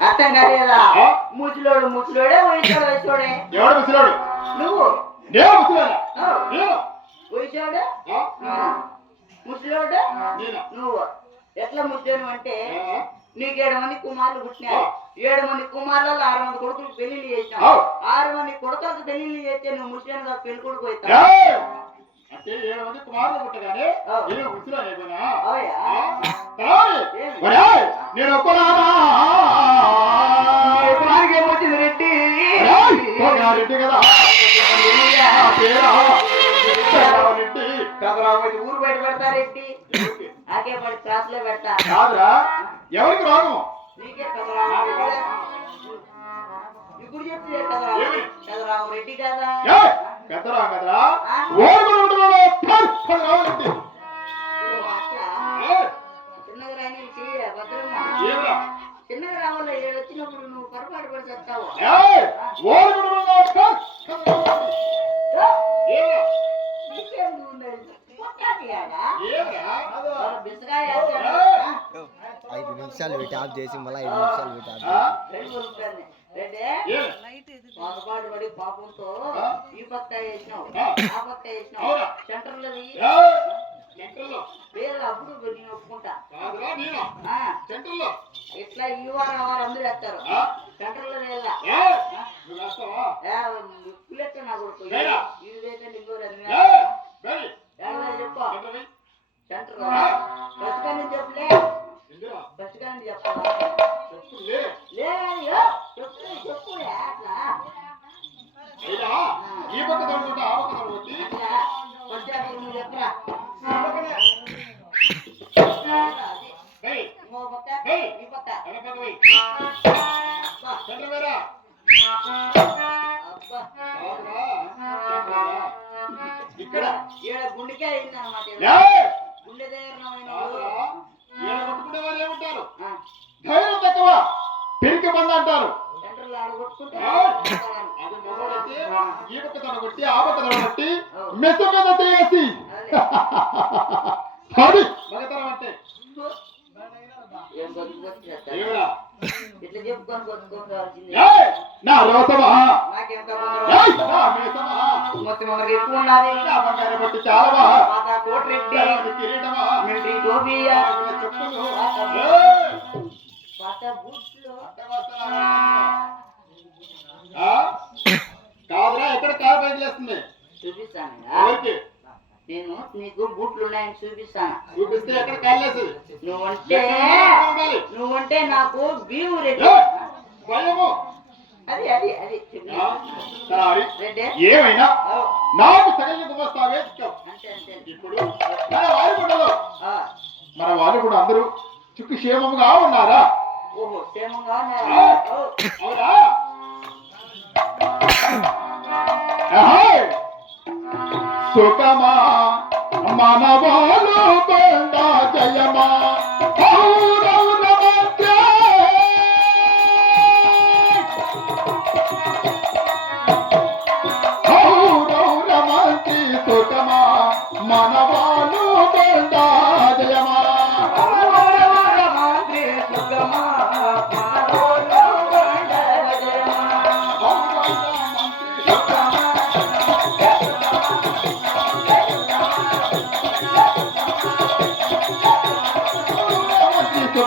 అర్థం కాలేదా? ముసలోడు ముసలోడే వయసోడు వయసోడే ఎవడు ముసలాడు? నువ్వు? నేను ముసలాడా? వయసోడు ముసలోడు? నువ్వు. ఎట్లా ముసలోడు అంటే? నీకు ఏడు మంది కుమారులు పుట్టినారు ఏడు మంది కుమారులలో ఆరు మంది కొడుకులు పెళ్ళిళ్ళు చేసినావు. ఆరు మంది కొడుకులకు పెళ్ళిళ్ళు చేస్తే నువ్వు ముసలిగా పెళ్ళి కొడుకు అవుతావు! అంటే ఏడు మంది కుమారులు పుట్టగానే. నేను ముసలాడు రెడ్డి కదా? రెడ్డి ఊరు బయట పెడతా రెడ్డి. నాకే పడి క్లాస్లో పెడతా. కాదురా. ఎవరికి రోగం నీకే ఇప్పుడు చెప్తే రెడ్డి కదా. కదరా! చిన్నగా రాని భద్రమ్మ? చిన్నగా రావాలో ఏడు వచ్చినప్పుడు నువ్వు పొరపాటు పడి చేస్తావు ఏయ్! ఓరుగుడు ఉంటున్నాడు పర్ పర్ రావాలంటే. ఏమిరా నీకేం ఉంది పొట్టాది ఆడా? ఏమిరా వాళ్ళ బిసగాయ వేస్తాడు. ఏయ్! ఐదు నిమిషాలు పెట్టి ఆఫ్ చేసి మళ్ళీ ఐదు నిమిషాలు పెట్టి ఆఫ్? పొరపాటు పడి పాపంతో? ఈ పక్క వేసినావు ఆ. పక్క వేసినావు ఏయ్! సెంటర్లో పేరు అప్పుడు నేను ఒప్పుకుంటా ఆ, సెంటర్లో ఇట్లా ఈ వారం వారం అందరూ వేస్తారు? సెంటర్లో! నువ్వు వేస్తావా పుల్లెట్ట నా కొడుకు? ఇది వేస్తే నీకు పక్క. ఈ పక్క. ఇక్కడ. ఈడ గుండెకే అయింది అనమాట! గుండె దగ్గర ఆ, ధైర్యం తక్కువ. పెరిగి మంది అంటారు. ఈ పక్క తొడగొట్టి ఆ పక్క తొడగొట్టి మెత్త మీద అది. మగతనం అంటే ఇట్లా చెప్పుకొని బతుకోవాల్సింది ఏయ్! నా రోసమా నాకేం ఏయ్! నా మీసమా మొత్తం మనకి ఎక్కువ ఉన్నది నా బంగారు పట్టి చాలవా పాత కోట్ రెడ్డి నా కిరీటమా మిలిటరీ టోబియా నా చెప్పులు ఏయ్! పాత బూట్లు అట్టగొస్తానా? ఆ? కాదురా ఎక్కడ కారు బయట చేస్తుంది చూపిస్తాను నేను నీకు బూట్లు ఉన్నాయని చూపిస్తాను. చూపిస్తే ఎక్కడ కాలేస్తుంది నువ్వంటే నువ్వంటే నాకు బీవు రెడ్డి! భయము! అది అది అది. ఏమైనా. నాకు ఇప్పుడు మన వాళ్ళు కూడా అందరూ ఉన్నారా? ఓహో క్షేమంగా ఉన్నారా? ఆ. ఓ, అవునా? ఏహోయ్! సుఖమా మనవాలు కొండ జయమా ఔరౌరమంత్రే!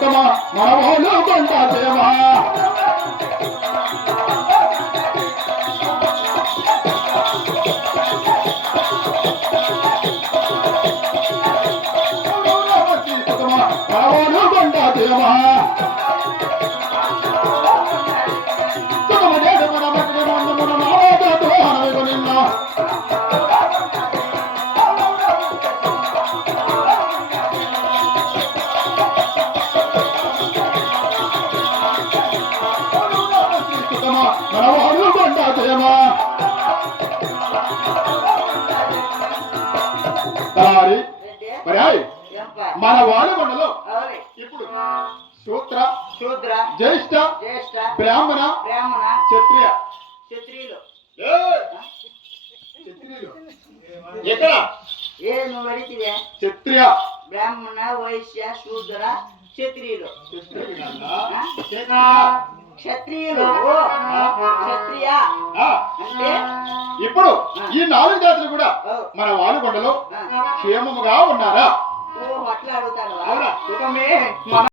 మంత్రి సుఖమా కొండ దేవా మరి పా? మన వాడమండలో అవునే. ఇప్పుడు సూత్ర శూద్ర జ్యేష్ఠ జ్యేష్ఠ బ్రాహ్మణ బ్రాహ్మణ క్షత్రియ. క్షత్రియులు. క్షత్రియులు. ఎక్కడ? ఏ నువ్వు అడిగితే. క్షత్రియ. బ్రాహ్మణ వైశ్య శూద్ర క్షత్రియులు. క్షత్రియులు. క్షత్రియులు. క్షత్రియ. అంటే ఇప్పుడు ఈ నాలుగు జాతులు కూడా మన వాలుగొండలో క్షేమముగా ఉన్నారా? ఓ అట్లా అడుగుతాను